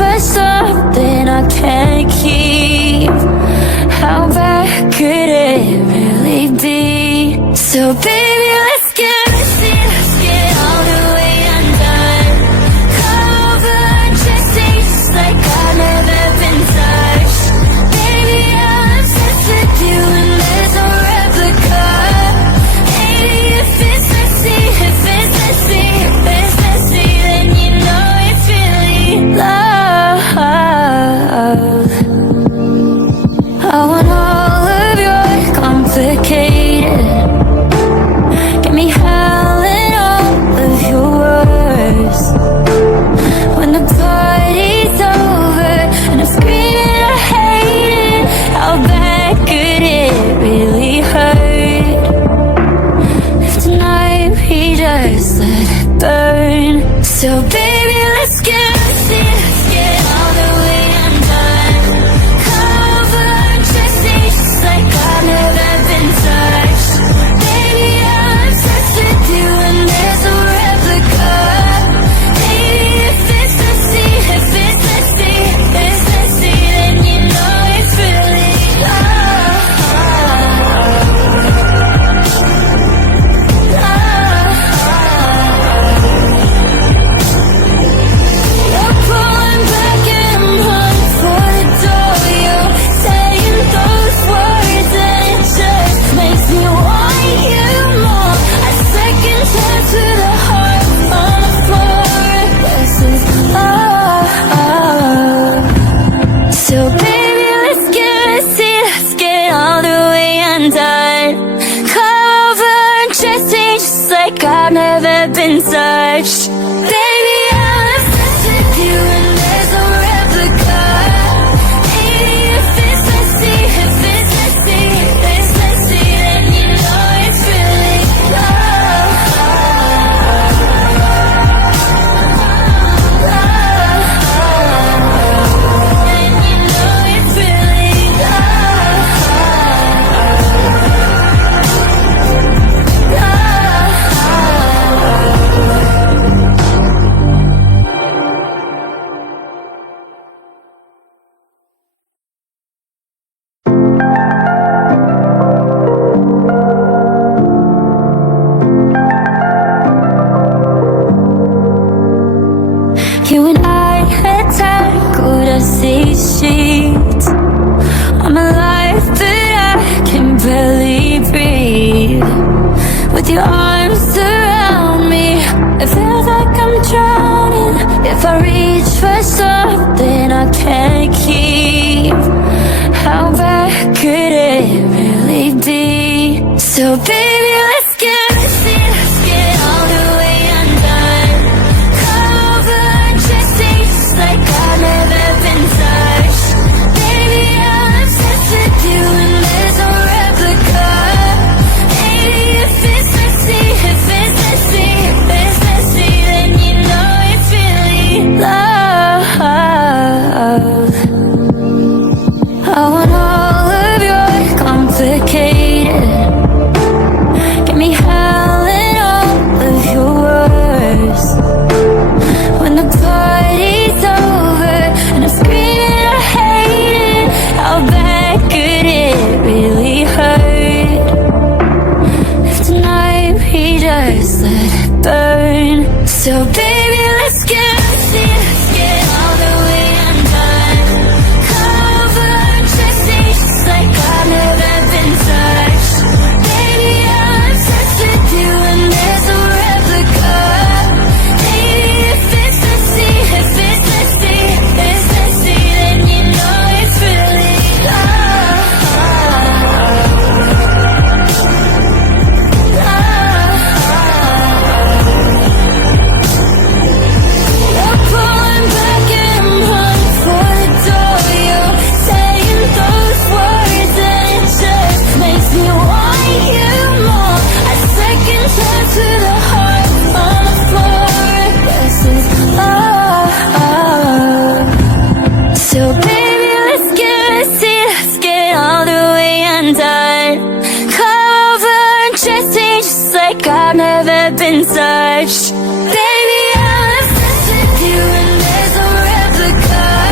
for something I can't keep. How bad could it really be? So baby, let's get messy, let's get all the way undone. Come over and just taste just like I've never been touched. Baby, I'm obsessed with you and there's no replica. Baby, if it's messy, if it's messy, if it's messy, then you know it's really love. I want all of your complicated, get me howling all of your words. When the party's over and I'm screaming I hate it, how bad could it really hurt? If tonight we just let it burn. So baby, let's get messy, let's get all the way undone. Come over and just taste just like I've never been touched. Baby, I'm obsessed with you and there's no replica. Baby, if it's messy, if it's messy, if it's messy, then you know it's really love. You're pulling back and I'm running for the door. You're saying those words and it just makes me want you more. A second chance to the heart on the floor. This is love. So baby, let's get messy, let's get all the way undone. Come over and just taste just like I've never been touched. Baby, I'm obsessed with you and there's no replica. Baby, if it's messy, if it's messy, if it's messy, then you know it's really love. And you know it's really love. You and I had tackled a sea sheet. I'm alive, but I can barely breathe. With your arms around me, it feels like I'm drowning. If I reach for something I can't keep, how bad could it really be? So baby, let's get messy, let's get all the way undone. Come over and just taste just like I've never been touched. Baby, I'm obsessed with you and there's no replica. Baby, if it's messy, if it's messy, if it's messy, then you know it's really love. I want all of your complicated, get me howling all of your words. When the party's over and I'm screaming I hate it, how bad could it really hurt? If tonight we just let it burn. So baby, let's get messy, let's get all the way undone. Come over and just taste just like I've never been touched. Baby, I'm obsessed with you and there's no replica. Baby, if it's messy, if it's messy, if it's messy, then you know it's really love. You're pulling back and I'm running for the door. You're saying those words and it just makes me want you more. A second chance to the heart on the floor. This is love. So baby, let's get messy, let's get all the way undone. Come over and just taste just like I've never been touched. Baby, I'm obsessed with you and there's no replica.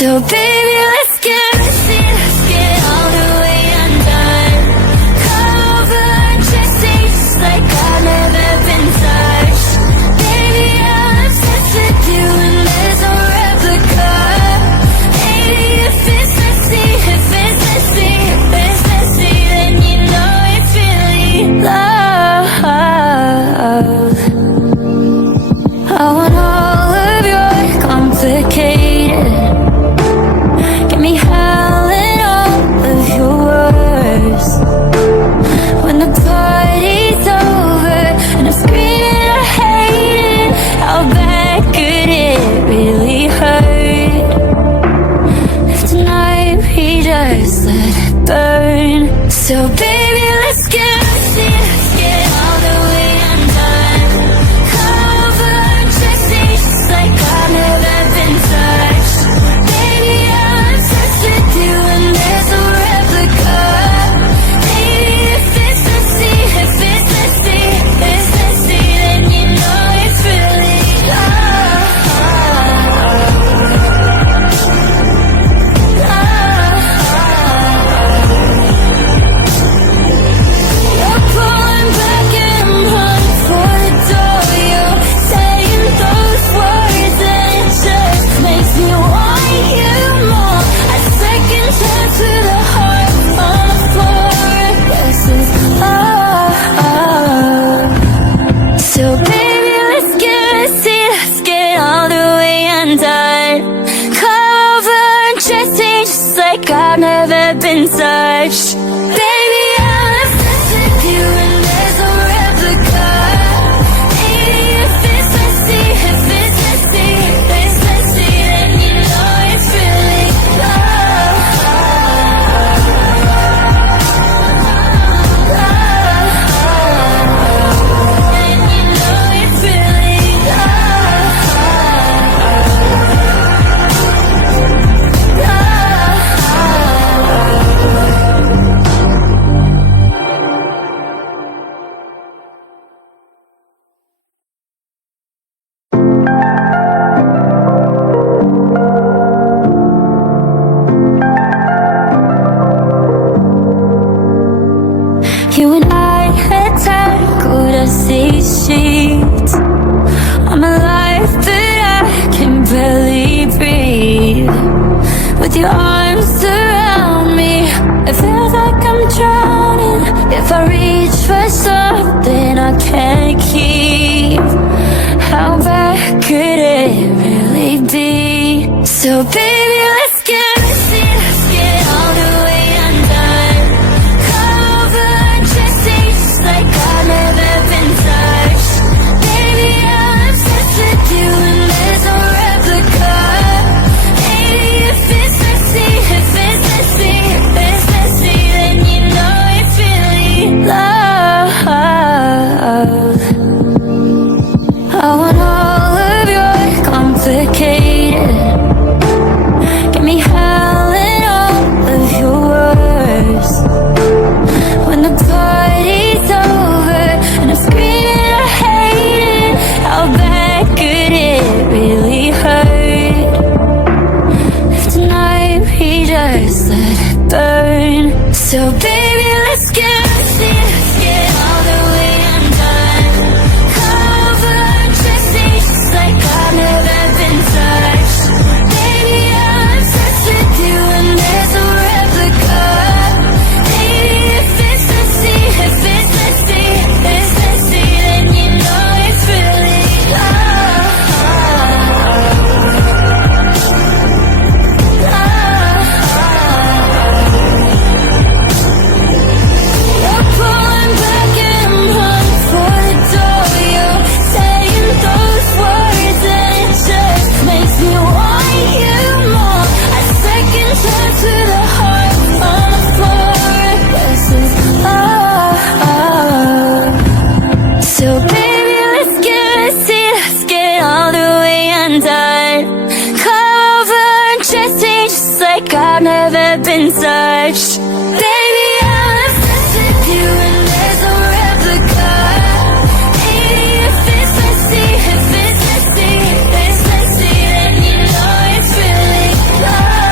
So baby, let's get messy, let's get all the way undone. Cover Jesse just like I've never been touched. Baby, I'm obsessed with you and there's no replica. Baby, if it's messy, if it's messy, if it's messy, then you know it's really love. I want all of your complicated. Get me howling all of your words. When the party's over and I'm screaming I hate it, how bad could it really hurt? If tonight we just let it burn. So baby, let's get messy, let's get all the way undone. Cover Jesse just like I've never been touched. Baby, I'm obsessed with you and there's no replica. Baby, if it's messy, if it's messy, if it's messy, then you know it's really love. You're pulling back and running for the door. You're saying those words and it just makes me want you more. A second chance to the heart on the floor. This is love. So baby, let's get messy, let's get all the way undone. Cover Jesse just like I've never been touched. Baby, I'm obsessed with you and there's no replica. Baby, if it's messy, if it's messy, if it's messy, then you know it's really love. And you know it's really love. You and I had tackled a sea sheet. I'm alive, but I can barely breathe. With your arms around me, it feels like I'm drowning. If I reach for something I can't keep, how bad could it really be? So baby, let's get messy, let's get all the way undone. Cover Jesse just like I've never been touched. Baby, I'm obsessed with you and there's no replica. Baby, if it's messy, if it's messy, if it's messy, then you know it's really love. I want all of your complicated. Get me howling all of your words. When the party's over and I'm screaming I hate it, how bad could it really hurt? If tonight we just let it burn. So baby, let's get messy, let's get all the way undone. Cover Jesse just like I've never been touched. Baby, I'm obsessed with you and there's no replica. Baby, if it's messy, if it's messy, if it's messy, then you know it's really love. You're pulling back and running for the door. You're saying those words and it just makes me want you more. A second chance to the heart on the floor. This is love. So baby, let's get messy, let's get all the way undone. Cover Jesse just like I've never been touched. Baby, I'm obsessed with you and there's no replica. Baby, if it's messy, if it's messy, if it's messy, then you know it's really love.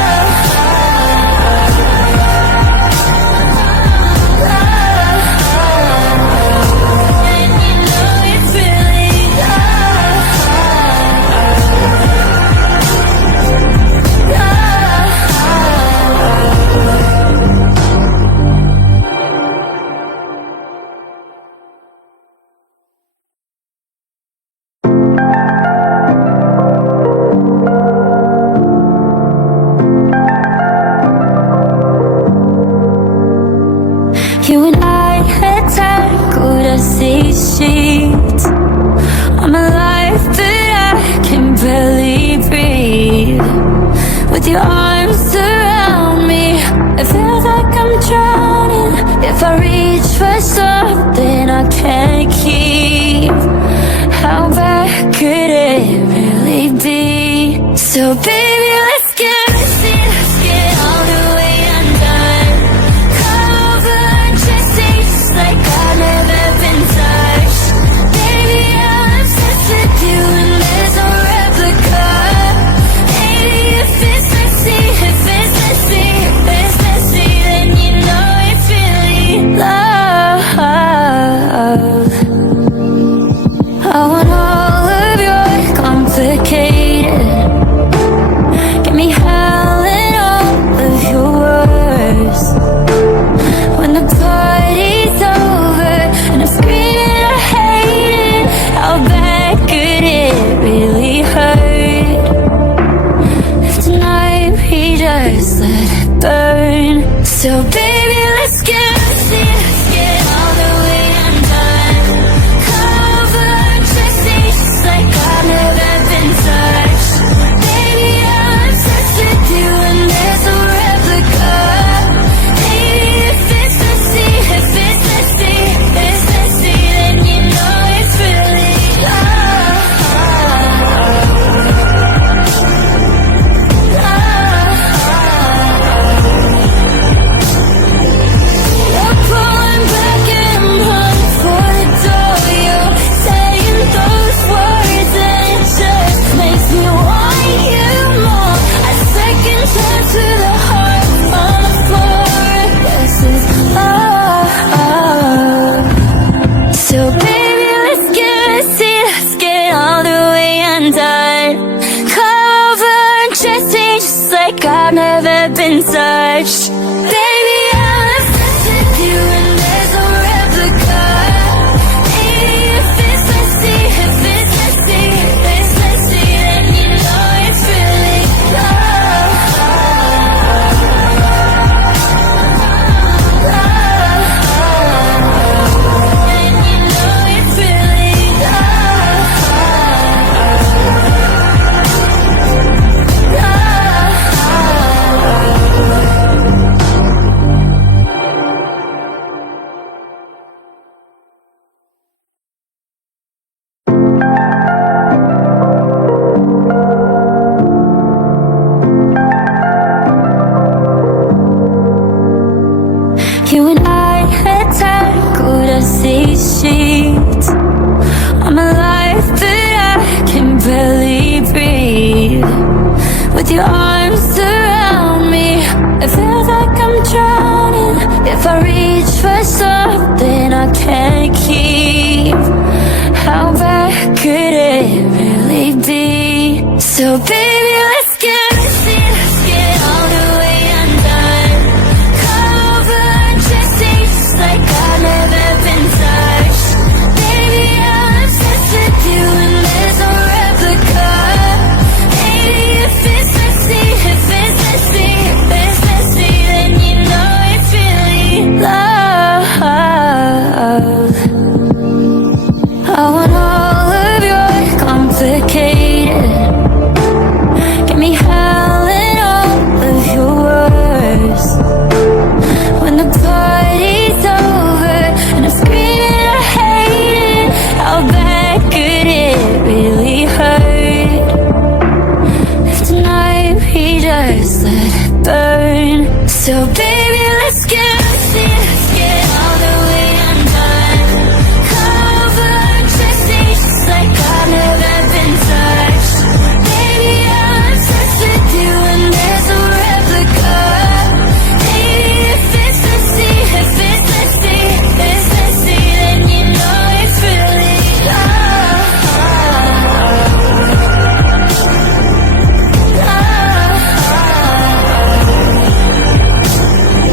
with your arms around me. It feels like I'm drowning. If I reach for something I can't keep, how bad could it really be? So baby, let's get messy, let's get all the way undone. Cover Jesse just like I've never been touched. Baby, I'm obsessed with you and there's no replica. Baby, if it's messy, if it's messy, if it's messy, then you know it's really love. I want all of your complicated. Get me howling all of your words. When the party's over and I'm screaming I hate it, how bad could it really hurt? If tonight we just let it burn. So baby, let's get messy, let's get all the way undone. Cover Jesse just like I've never been touched. Baby, I'm obsessed with you and there's no replica. Baby, if it's messy, if it's messy, if it's messy, then you know it's really love. You're pulling back and I'm running for the door. You're saying those words and it just makes me want you more. A second chance to the heart on the floor. This is love. So baby, let's get messy, let's get all the way undone. Cover Jesse just like I've never been touched. Baby, I'm obsessed with you and there's no replica. Baby, if it's messy, if it's messy, if it's messy, then you know it's really love. And you know it's really love. You and I had tackled us these sheets. I'm alive, but I can barely breathe. With your arms around me, it feels like I'm drowning. If I reach for something I can't keep, how bad could it really be? So baby, let's get messy, let's get all the way undone. Cover Jesse just like I've never been touched. Baby, I'm obsessed with you and there's no replica. Baby, if it's messy, if it's messy, if it's messy, then you know it's really love. I want all of your complicated. Get me howling all of your words. When the party's over and I'm screaming I hate it, how bad could it really hurt? If tonight we just let it burn. So baby, let's get messy, let's get all the way undone. Cover Jesse just like I've never been touched. Baby, I'm obsessed with you and there's no replica. Baby, if it's messy, if it's messy, if it's messy, then you know it's really love.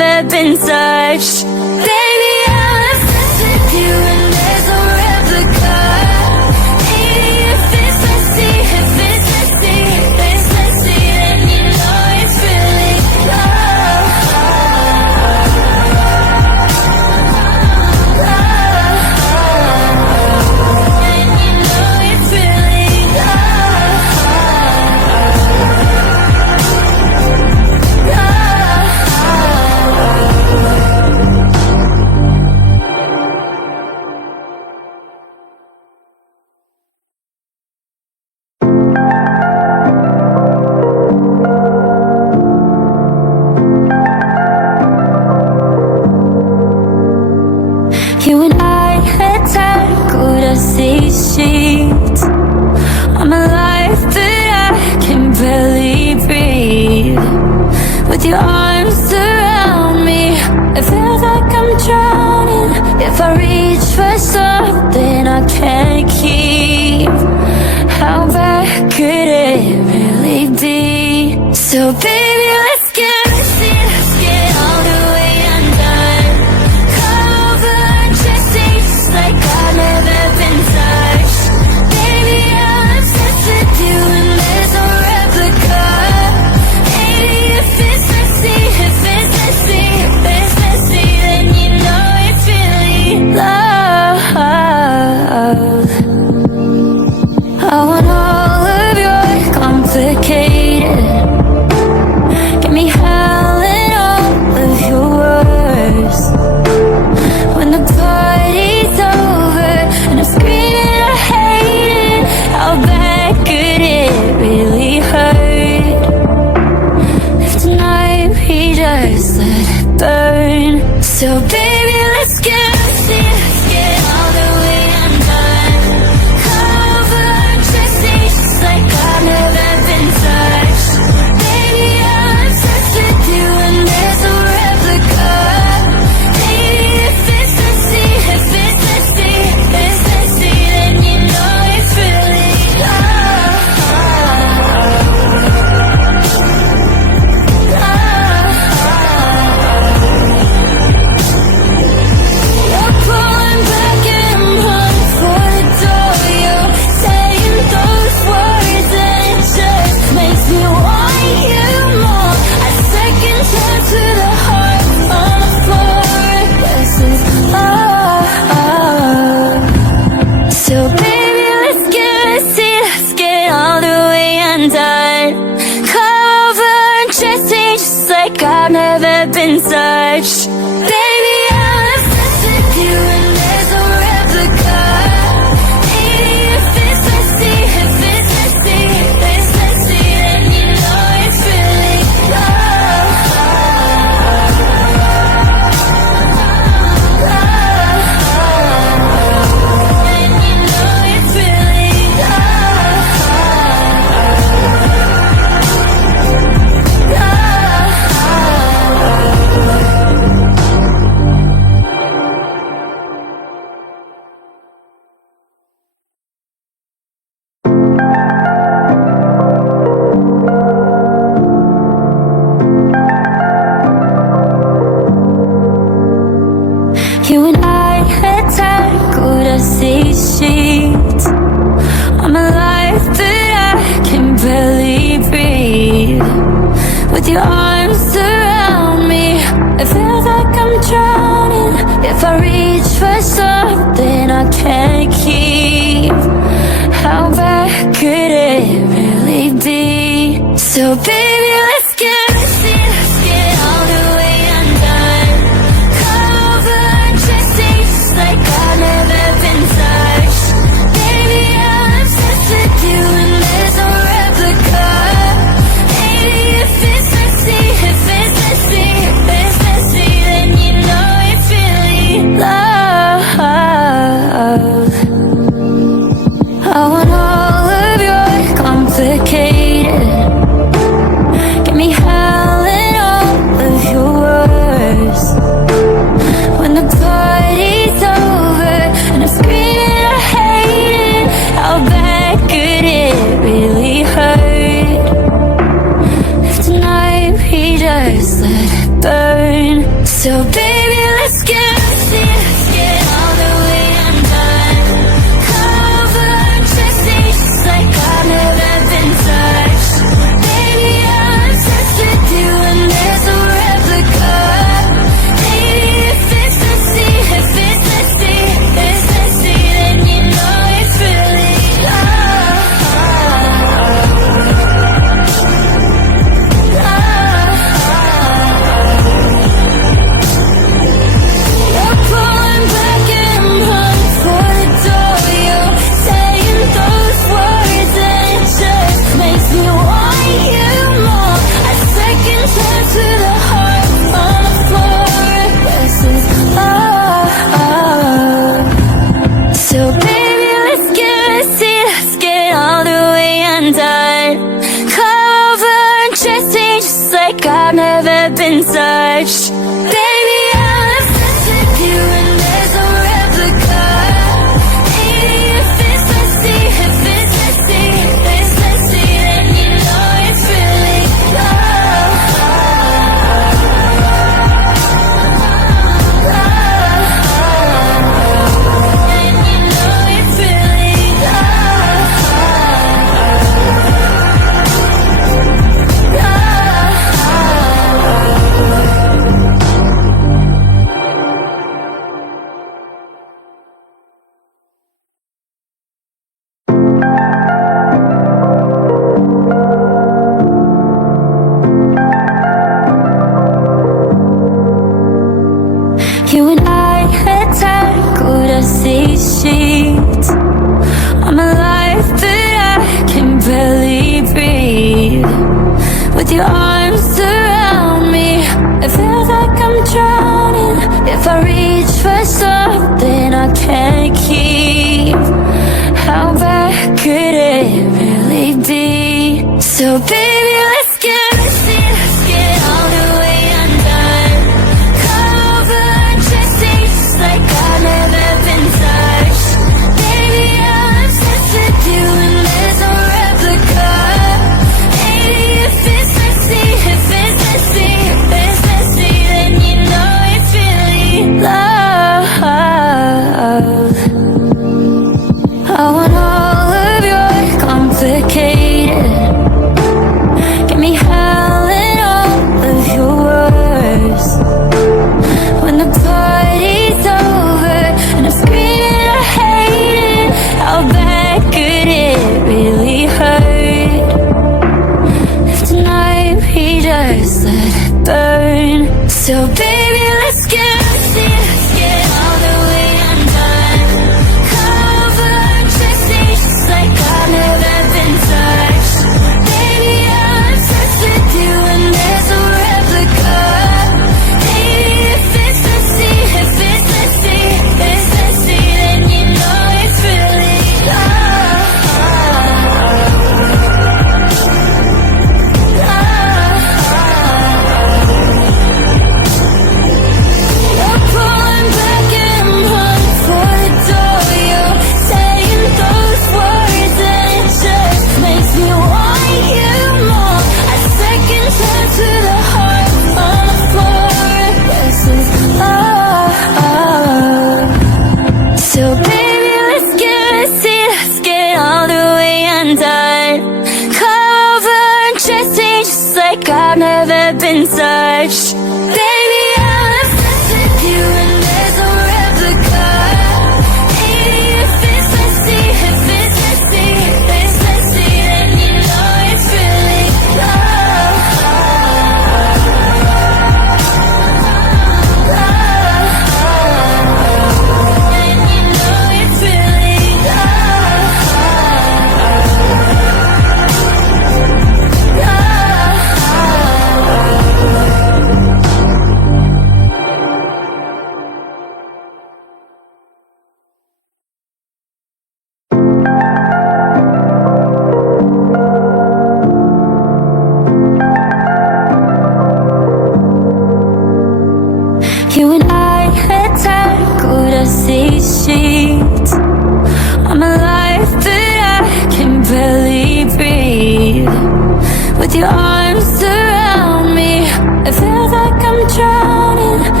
been touched. Baby, I'm obsessed with you and there's no replica. Maybe if it's messy, then you know it's really love. And you know it's really love. You and I had tackled a sea sheet. I'm alive, but I can barely breathe. With your arms around me, it feels like I'm drowning. If I reach for something I can't keep, how bad could it really be? So baby, let's get messy, let's get all the way undone. Cover just like I've never been touched. Baby, I'm obsessed with you and there's no replica. Maybe if it's messy, then you know it's really love. I want all of your complicated. Get me howling all of your words. When the party's over and I'm screaming I hate it, how bad could it really hurt? If tonight we just let it burn. So baby, let's get messy, let's get all the way undone. Cover just like I've never been touched. Baby, I'm obsessed with you and there's no replica. Maybe if it's messy, then you know it's really love. You're pulling back and I'm running for the door. You're saying those words and it just makes me want you more. A second chance to the heart on the floor. This is love. So baby, let's get messy, let's get all the way undone. Cover dressing just like I've never been touched. Baby, I'm obsessed with you and there's no replica. Maybe if it's messy, then you know it's really love. And you know it's really love. You and I had tackled a sea sheet. I'm alive, but I can barely breathe. With your arms around me, it feels like I'm drowning. If I reach for something I can't keep, how bad could it really be? So baby, let's get messy, let's get all the way undone. Cover just like I've never been touched. Baby, I'm obsessed with you and there's no replica. Maybe if it's messy, then you know it's really love. I want all of your complicated. Get me howling all of your words. When the party's over and I'm screaming I hate it, how bad could it really hurt? If tonight we just let it burn. So baby, let's get messy, let's get all the way undone. Cover Jesse just like I've never been touched. Baby, I'm obsessed with you and there's a replica. Baby, if it's messy, then you know it's really love. You're pulling back and running for the door. You're saying those words and it just makes me want you more. A second chance to the heart on the floor. This is love. So baby, let's get messy, let's get all the way undone. Cover and dressing just like I've never been touched. Baby, I'm obsessed with you and there's a replica. Baby, if it's messy, then you know it's really love. And you know it's really love. You and I had tackled us these sheets. I'm alive, but I can barely breathe. With your arms around me, it feels like I'm drowning. If I reach for something I can't keep, how bad could it really be? So baby, let's get messy, let's get all the way undone. Cover Jesse just like I've never been touched. Baby, I'm obsessed with you and there's a replica. Baby, if it's messy, then you know it's really love. I want all of your complicated. Get me howling all of your words. When the party's over and I'm screaming I hate it, how bad could it really hurt? If tonight we just let it burn. So baby, let's get messy, let's get all the way undone. Cover Jesse just like I've never been touched. Baby, I'm obsessed with you and there's a replica. Baby, if it's messy, then you know it's really love. You're pulling back and running for the door. You're saying those words and it just makes me want you more. A second chance to the heart on the floor. This is love. So baby, let's get messy, let's get all the way undone. Cover Jesse just like I've never been touched. Baby, I'm obsessed with you and there's a replica. Baby, if it's messy, then you know it's really love. And you know it's really love. You and I had tackled us these sheets. I'm alive, but I can barely breathe. With your arms around me, it feels like I'm drowning.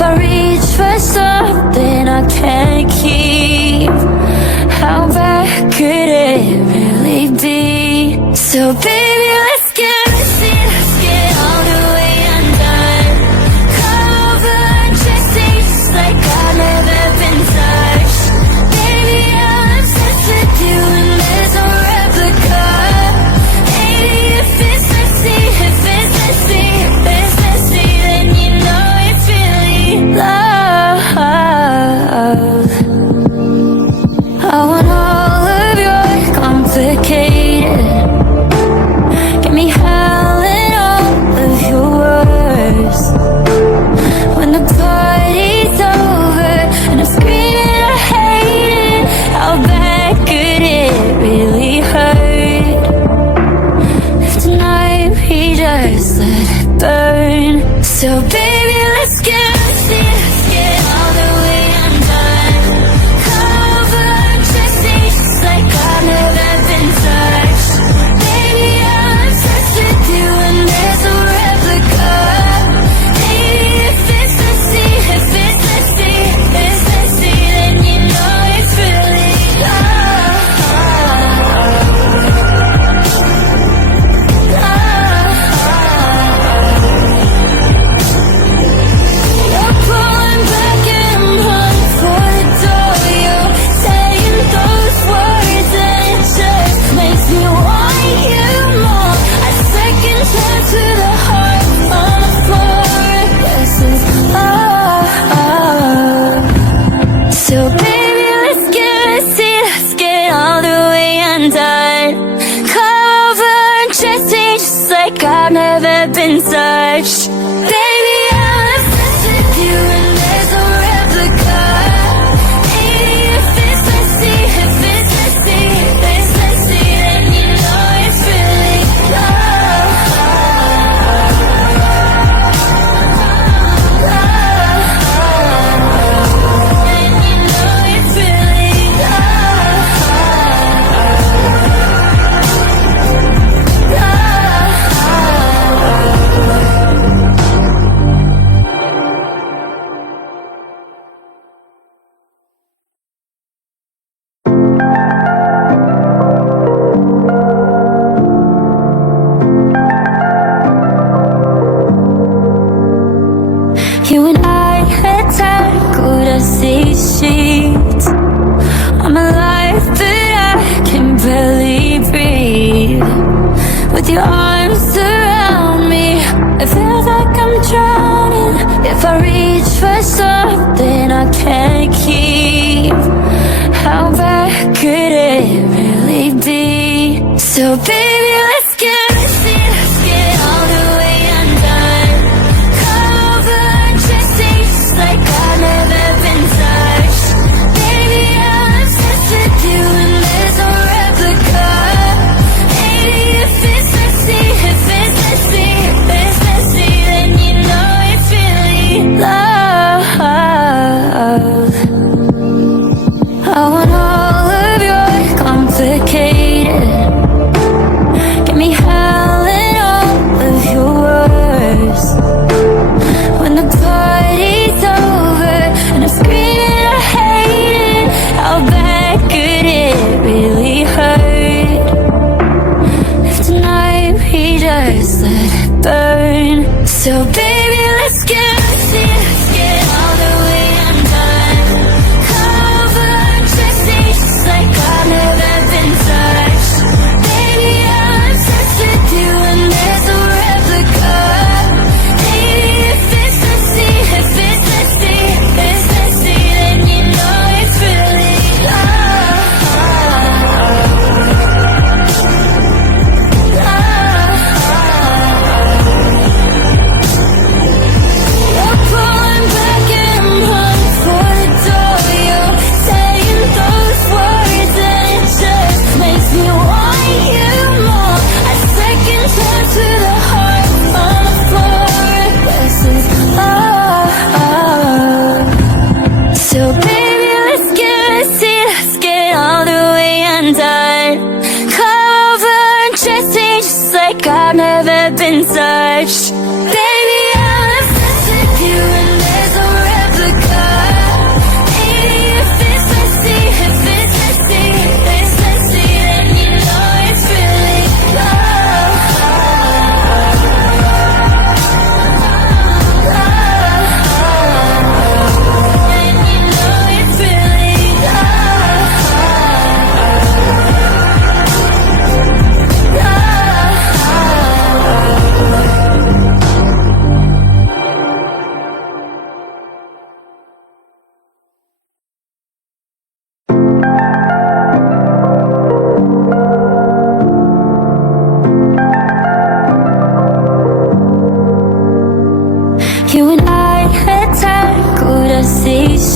If I reach for something I can't keep, how bad could it really be? So baby, let's get messy, let's get all the way undone. Cover Jesse just like I've never been touched. Baby, I'm obsessed with you and there's no replica. Baby, if it's messy, if it's messy, if it's messy, then you know it's really love. I want all of your complicated, get me howling all of your words. When the party's over and I'm screaming I hate it, how bad could it really hurt? If tonight we just let it burn. So baby, let's get messy, let's get all the way undone. Cover Jesse just like I've never been touched. Baby, I'm obsessed with you and there's no replica. Baby, if it's messy, if it's messy, if it's messy, then you know it's really love. You're pulling back and I'm running for the door. You're saying those words and it just makes me want you more. A second chance to the heart on the floor. This is love. So baby, let's get messy, let's get all the way undone. Cover Jesse just like I've never been touched. Baby, I'm obsessed with you and there's no replica. Baby, if it's messy, if it's messy, if it's messy, then you know it's really love. And you know it's really love. You and I had tackled a sea sheet. I'm alive, but I can barely breathe. With your arms around me, it feels like I'm drowning. If I reach for something I can't keep, how bad could it really be? So baby, let's get messy, let's get all the way undone. Cover Jesse just like I've never been touched. Baby, I'm obsessed with you and there's no replica. Baby, if it's messy, if it's messy, if it's messy, then you know it's really love. I want all of your complicated, get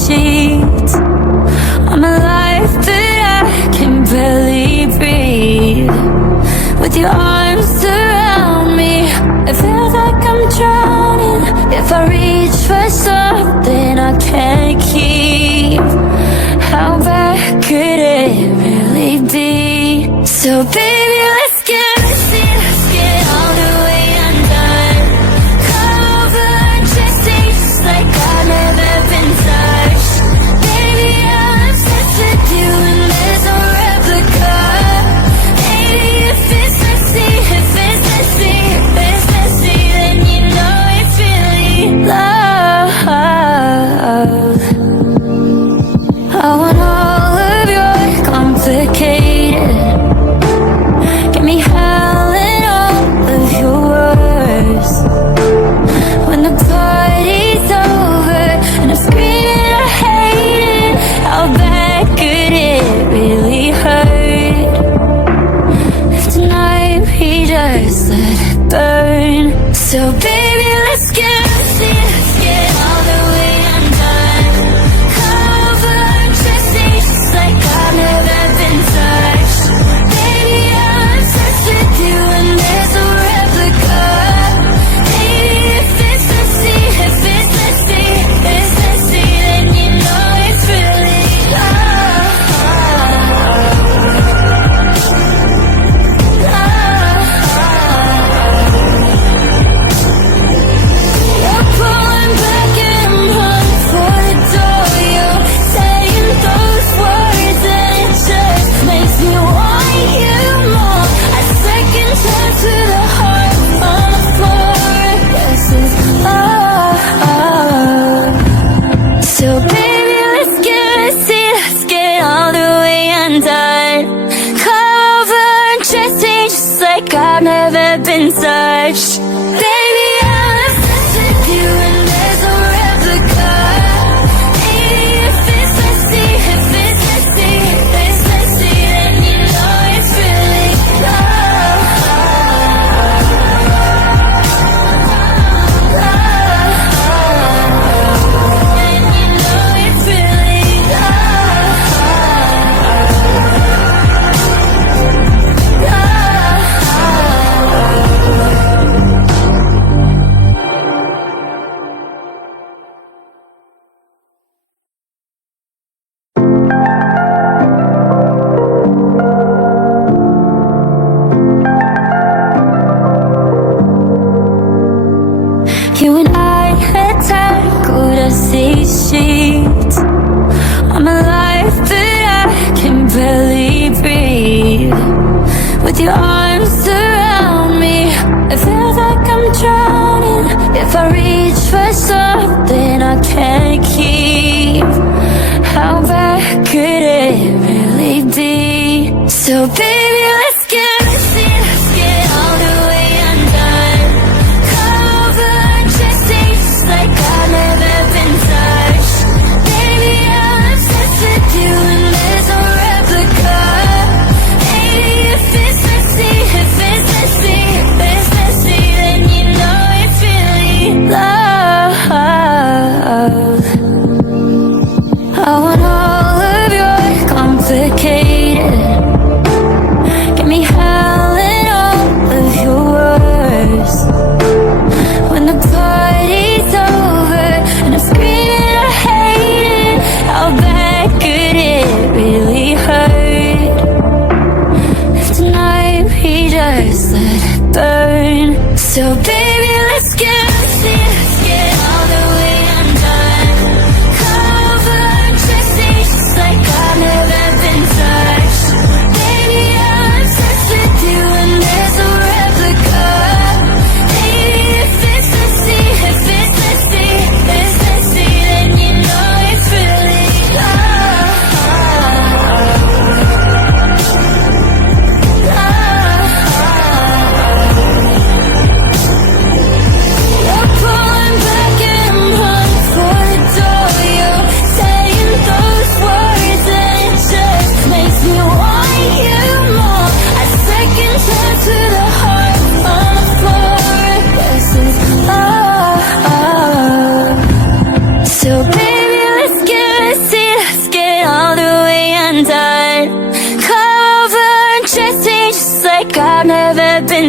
sheets. I'm alive, but I can barely breathe. With your arms around me, it feels like I'm drowning. If I reach for something I can't keep, how bad could it really be? So baby, let's get messy, let's get all the way undone. Cover chasing just like I've never been touched. Baby, I'm obsessed with you and there's no replica. Baby, if it's messy, if it's messy, if it's messy, then you know it's really love. I want all of your complicated. Get me howling all of your words. When the party's over and I'm screaming I hate it, how bad could it really hurt? If tonight we just let it burn. So baby, let's get messy, let's get all the way undone. Cover chasing just like I've never been touched. Baby, I'm obsessed with you and there's no replica. Baby, if it's messy, if it's messy, if it's messy, then you know it's really love. You're pulling back and I'm running for the door. You're saying those words and it just makes me want you more. A second chance to the heart on the floor. This is love. So baby, let's get messy, let's get all the way undone. Cover and chasing just like I've never been touched. Baby, I'm obsessed with you and there's no replica. Baby, if it's messy, if it's messy, if it's messy, then you know it's really love. And you know it's really love. You and I had tackled us these sheets. I'm alive, but I can barely breathe. With your arms around me, it feels like I'm drowning. If I reach for something I can't keep, how bad could it really be? So baby, let's get messy, let's get all the way undone. Cover chasing just like I've never been touched. Baby, I'm obsessed with you and there's no replica. Baby, if it's messy, if it's messy, if it's messy, then you know it's really love. I want all of your complicated.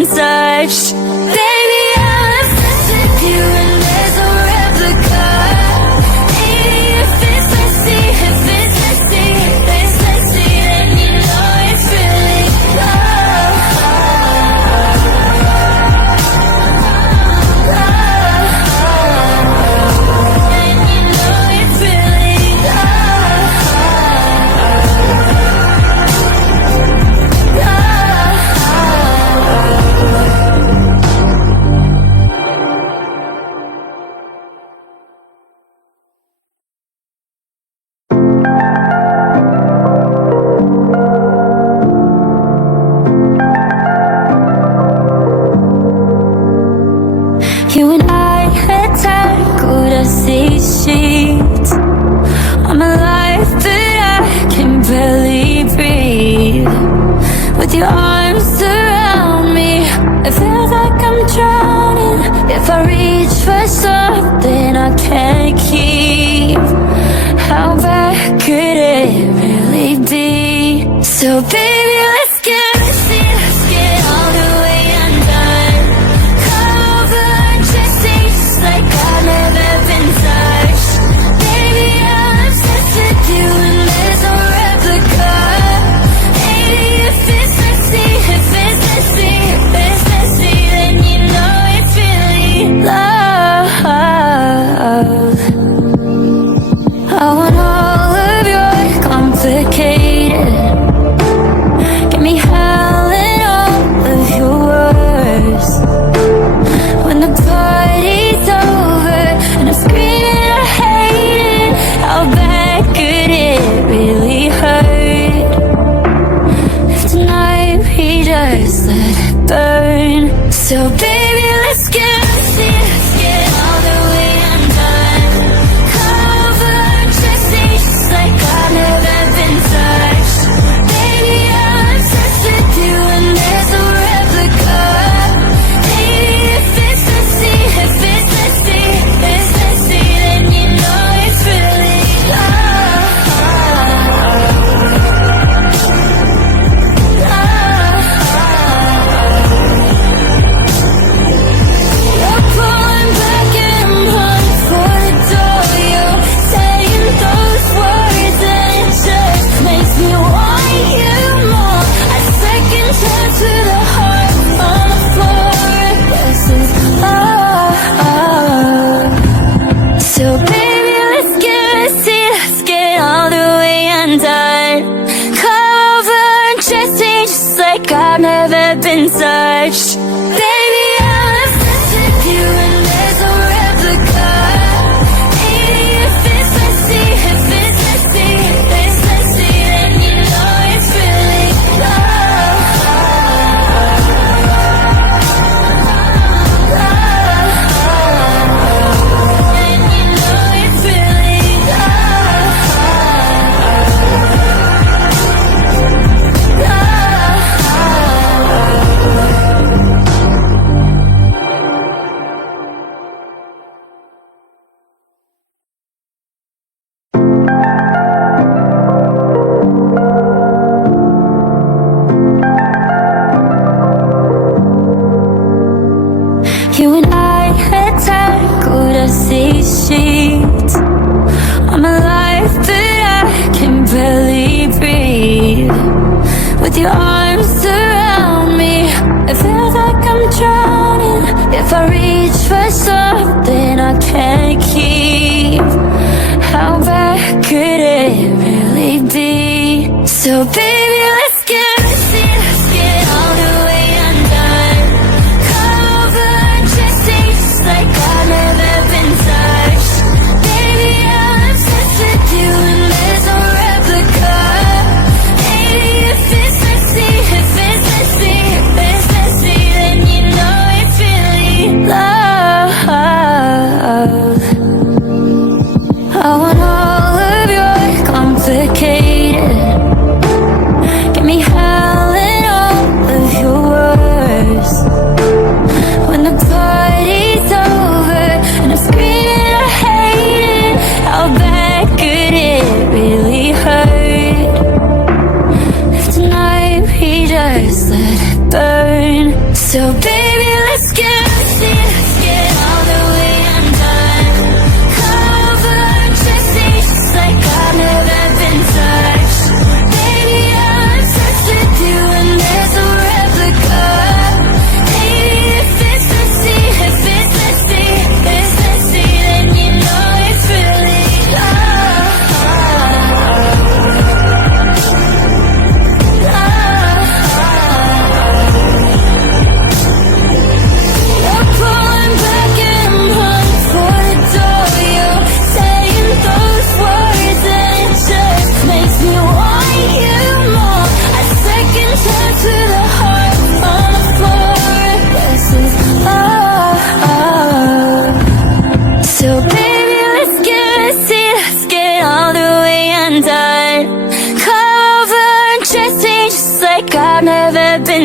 touched. Baby, I'm obsessed with you and there's a replica. Maybe if it's messy, then you know it's really love. And you know it's really love. You and I had tackled us these sheets. I'm alive, but I can barely breathe. With your arms around me, it feels like I'm drowning. If I reach for something I can't keep, how bad could it really be? So baby, let's get messy, let's get all the way undone. Cover Jesse just like I've never been touched. Baby, I'm obsessed with you and there's a replica. Maybe if it's messy, then you know it's really love. I want all of your complicated. Get me howling all of your words. When the party's over and I'm screaming I hate it, how bad could it really hurt? If tonight we just let it burn. So baby, let's get messy, let's get all the way undone. Cover Jesse just like I've never been touched. Baby, I'm obsessed with you and there's a replica. Maybe if it's messy, then you know it's really love. You're pulling back and running for the door. You're saying those words and it just makes me want you more. A second chance with a heart on the floor. This is love. So baby, let's get messy, let's get all the way undone. Cover Jesse just like I've never been touched. Baby, I'm obsessed with you and there's a replica. Maybe if it's messy, then you know it's really love. And you know it's really love. You and I had tackled us these sheets. I'm alive, but I can barely breathe. With your arms around me, it feels like I'm drowning. If I reach for something I can't keep, how bad could it really be? So baby, let's get messy, let's get all the way undone. Cover Jesse just like I've never been touched. Baby, I'm obsessed with you and there's a replica. Maybe if it's messy, then you know it's really love. I want all of your complicated. Get me howling all of your words. When the party's over and I'm screaming I hate it, how bad could it really hurt? If tonight we just let it burn. So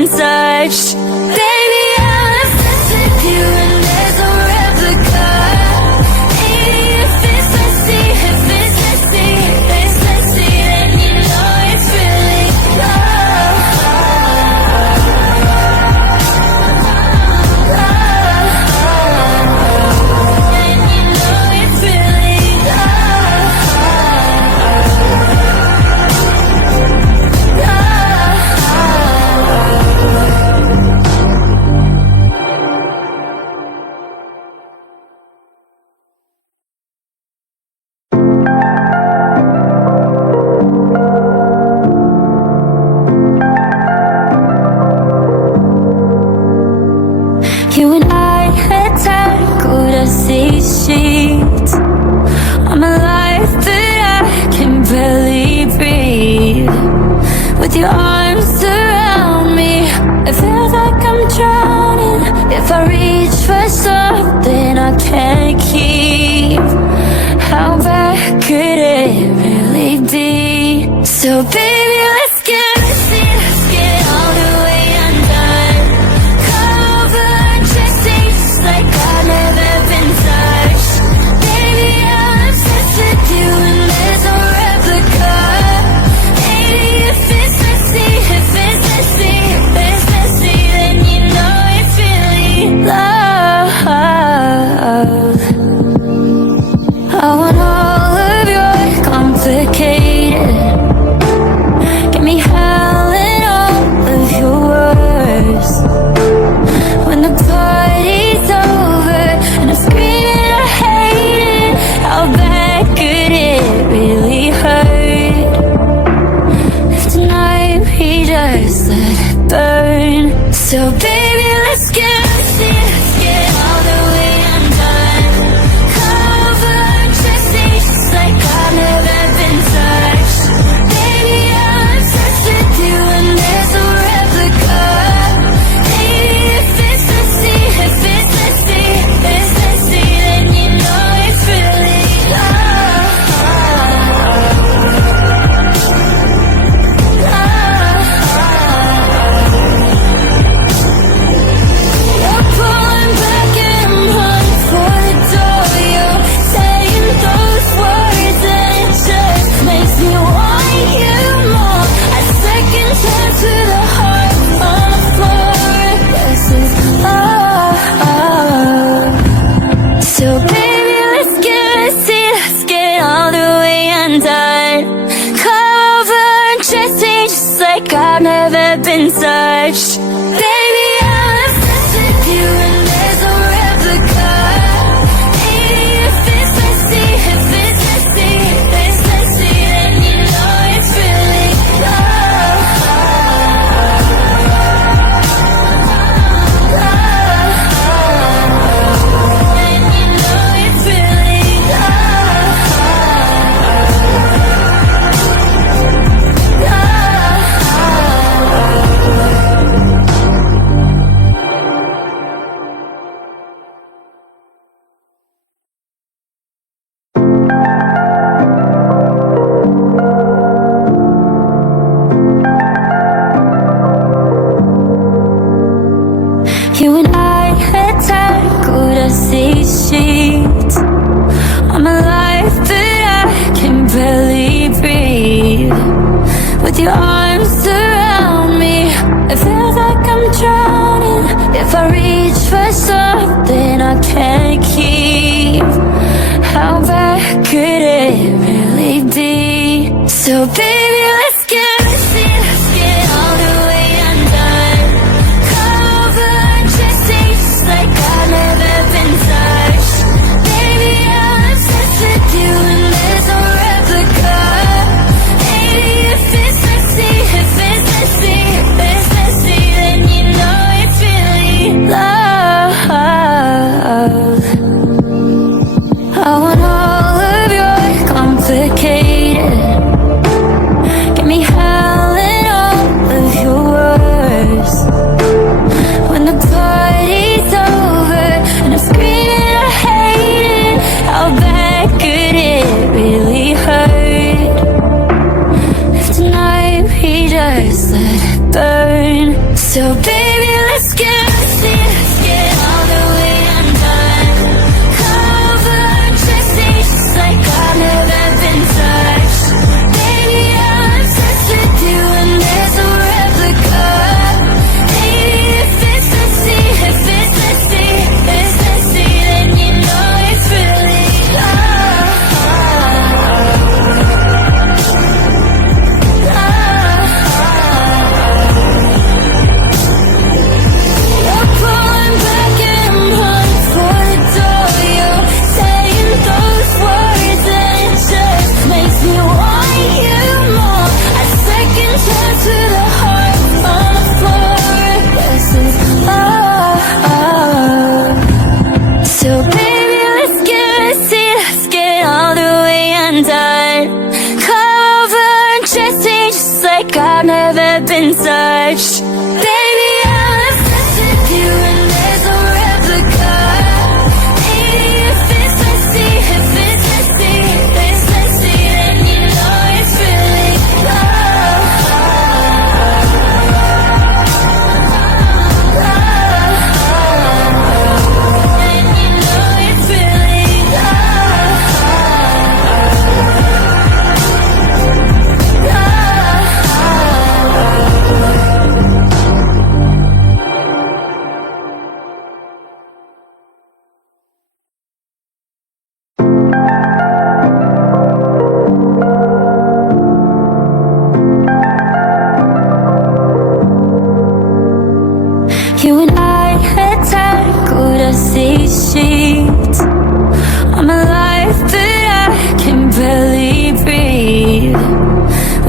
been touched. Baby, I'm obsessed with you and there's no replica. Maybe if it's messy, if it's messy, if it's messy, then you know it's really love. And you know it's really love. You and I had tackled a sea sheet. I'm alive, but I can barely breathe. With your arms around me, it feels like I'm drowning. If I reach for something I can't keep, how bad could it really be? So baby, let's get messy, let's get all the way undone. Cover Jesse just like I've never been touched. Baby, I'm obsessed with you and there's no replica. Maybe if it's messy, if it's messy, if it's messy, then you know it's really love. I want all of your complicated. Get me howling all of your words. When the party's over and I'm screaming I hate it, how bad could it really hurt? If tonight we just let it burn. So baby, let's get messy, let's get all the way undone. Cover Jesse just like I've never been touched. Baby, I'm obsessed with you and there's no replica. Maybe if it's messy, if it's messy, if it's messy, then you know it's really love. You're pulling back and I'm running for the door. You're saying those words and it just makes me want you more. A second chance to the heart on the floor. This is love. So baby, let's get messy, let's get all the way undone. Cover Jesse just like I've never been touched. Baby, I'm obsessed with you and there's no replica. Maybe if it's messy, if it's messy, if it's messy, then you know it's really love. And you know it's really love. You and I had tackled a sea sheet. I'm alive, but I can barely breathe. With your arms around me, it feels like I'm drowning. If I reach for something I can't keep, how bad could it really be? So baby, let's get messy, let's get all the way undone. Cover Jesse just like I've never been touched. Baby, I'm obsessed with you and there's no replica. Maybe if it's messy, if it's messy, if it's messy, then you know it's really love. I want all of your complicated.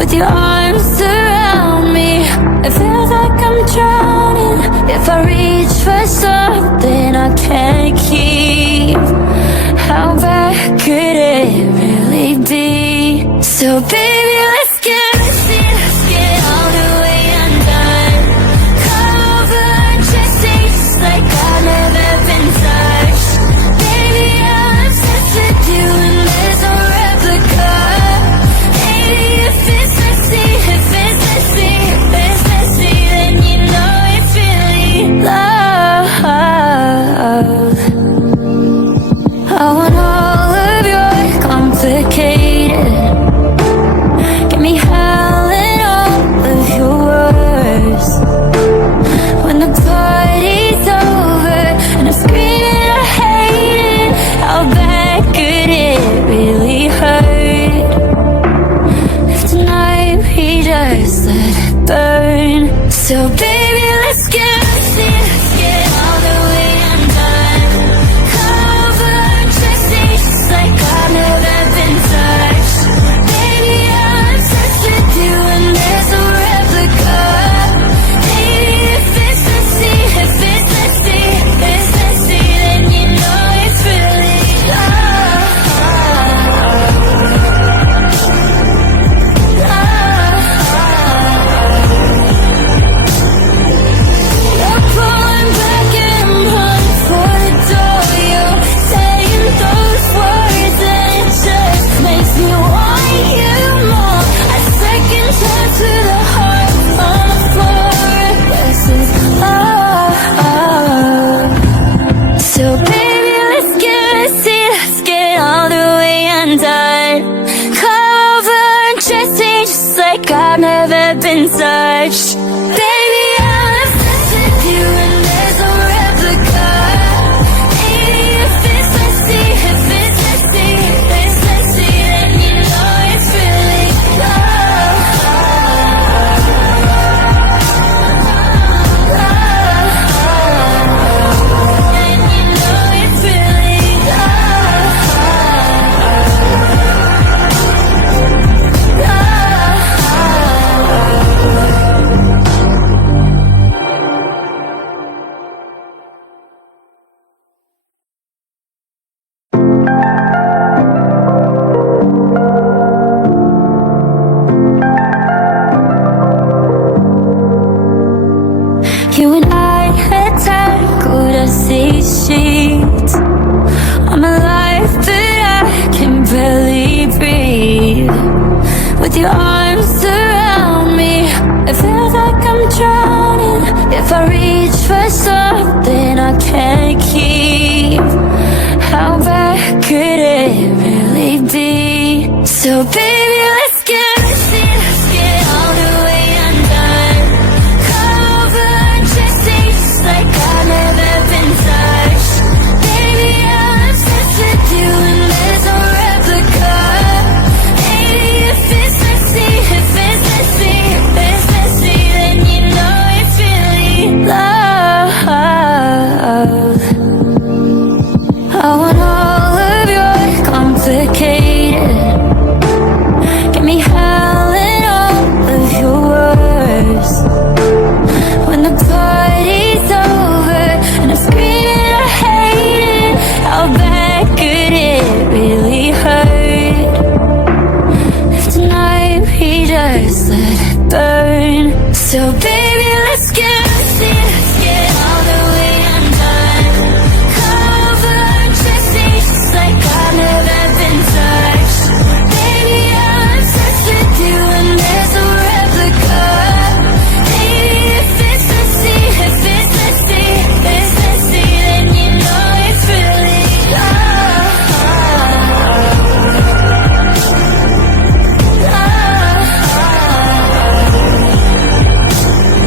with your arms around me. It feels like I'm drowning. If I reach for something I can't keep, how bad could it really be? So baby, let's get messy, let's get all the way undone. Cover chasing just like I've never been touched. Baby, I'm obsessed with you and there's no replica. Baby, if it's messy, if it's messy, if it's messy, then you know it's really love. I want all of your complicated, get me howling all of your words. When the party's over and I'm screaming I hate it, how bad could it really hurt? If tonight we just let it burn. So baby, let's get messy, let's get all the way undone. Cover chasing just like I've never been touched. Baby, I'm obsessed with you and there's no replica. Baby, if it's messy, if it's messy, if it's messy, then you know it's really love. You're pulling back and I'm running for the door. You're saying those words and it just makes me want you more. A second chance to the heart on the floor. This is love. So baby, let's get messy, let's get all the way undone. Cover chasing just like I've never been touched. Baby, I'm obsessed with you and there's no replica. Baby, if it's messy, if it's messy, if it's messy, then you know it's really love. And you know it's really love. You and I had tackled a sea sheet. I'm alive, but I can barely breathe. With your arms around me, it feels like I'm drowning. If I reach for something I can't keep, how bad could it really be? So baby, let's get messy, let's get all the way undone. Cover chasing just like I've never been touched. Baby, I'm obsessed with you and there's no replica. Baby, if it's messy, if it's messy, if it's messy, then you know it's really love. I want all of your complicated, get me howling all of your words. When the party's over and I'm screaming I hate it, how bad could it really hurt? If tonight we just let it burn. So baby, let's get messy, let's get all the way undone. Cover chasing just like I've never been touched. Baby, I'm obsessed with you and there's no replica. Baby, if it's messy, if it's messy, if it's messy, then you know it's really love.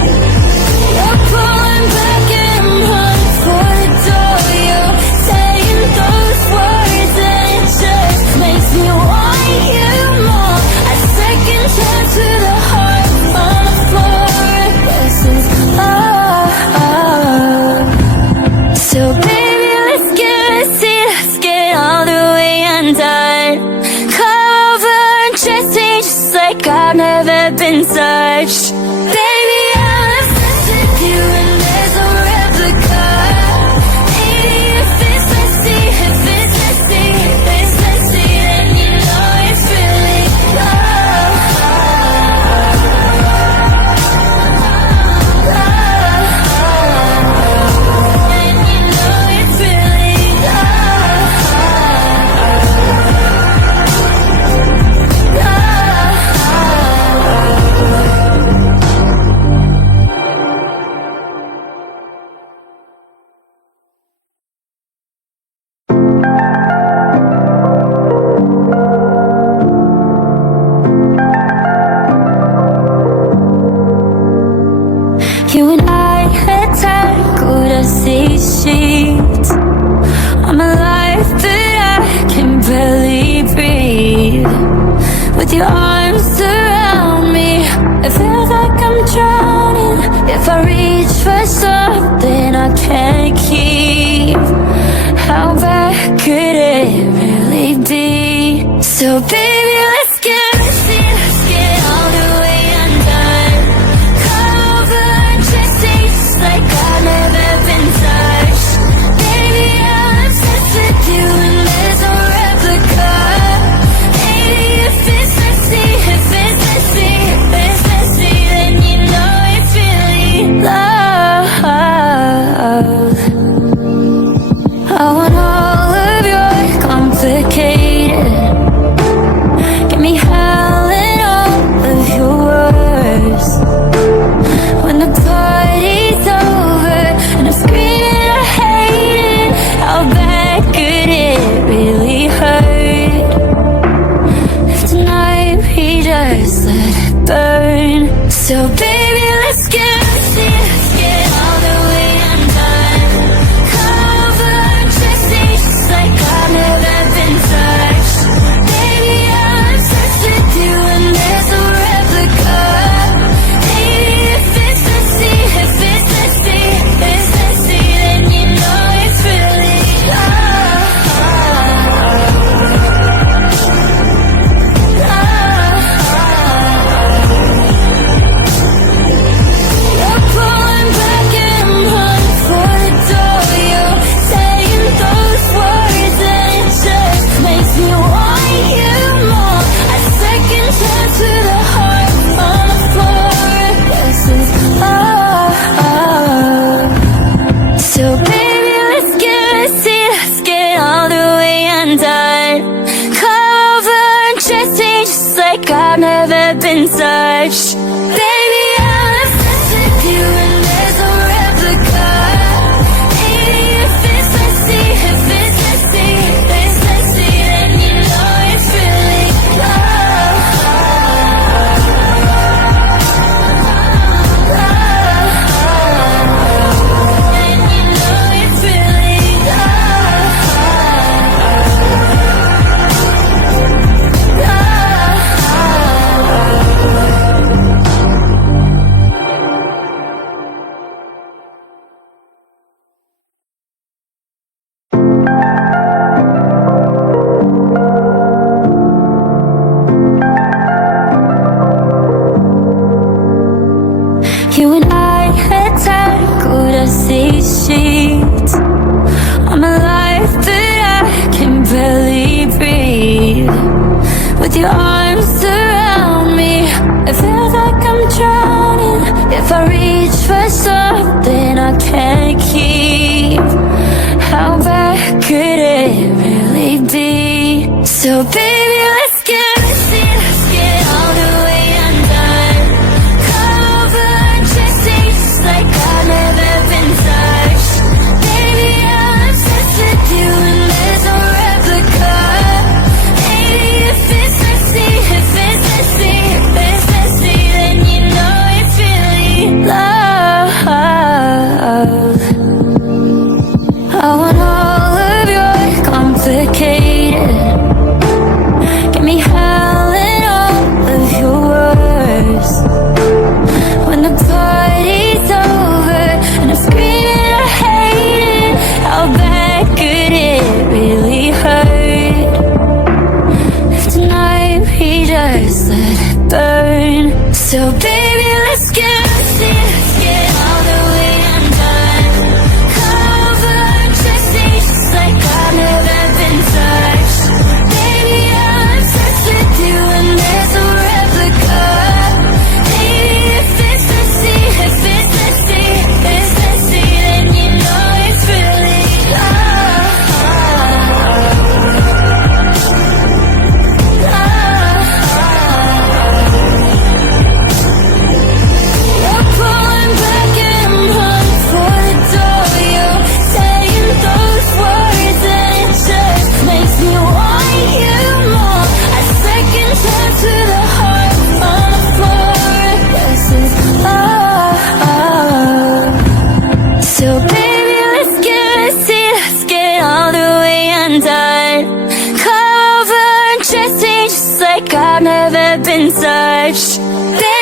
I've never been touched. Baby, I'm obsessed with you and there's a replica. Maybe if it's messy, then you know it's really love. And you know it's really love. You and I had tackled a sea sheet. I'm alive, but I can barely breathe. With your arms around me, it feels like I'm drowning. If I reach for something I can't keep, how bad could it really be? So baby, let's get messy, let's get all the way undone. Cover and just taste like I've never been touched. Baby, I'm obsessed with you and there's a replica. Maybe if it's messy, then you know it's really love. I want all of your complicated. Give me hell and all of your words. When the party's over and I'm screaming I hate it, how bad could it really hurt? If tonight we just let it burn. So baby, let's get messy, let's get all the way undone. Cover and just like I've never been touched. Baby, I'm obsessed with you and there's a replica. Maybe if it's messy, then you know it's really love. You're pulling back and running for the door. You're saying those words and it just makes me want you more. A second chance to the heart on the floor. This is love. So baby, let's get messy, let's get all the way undone. Cover and just like I've never been touched. Baby, I'm obsessed with you and there's a replica. Maybe if it's messy, then you know it's really love. And you know it's really love. You and I had tackled a sea sheet. I'm alive, but I can barely breathe. With your arms around me, it feels like I'm drowning. If I reach for something I can't keep, how bad could it really be? So baby, let's get messy, let's get all the way undone. Cover and just like I've never been touched. Baby, I'm obsessed with you and there's a replica. Maybe if it's messy, then you know it's really love. I want all of your complicated. Give So baby, let's get messy, let's get all the way undone. Cover, Jesse, just like I've never been touched. Baby, I'm obsessed with you and there's no replica. Baby, if it's messy, if it's messy, it's messy, then you know it's really You're pulling back and I'm running for the door. You're saying those words and it just makes me want you more. A second chance to the heart on the floor. This is So baby, let's get messy, let's get all the way undone. Cover, Jesse, just like I've never been touched.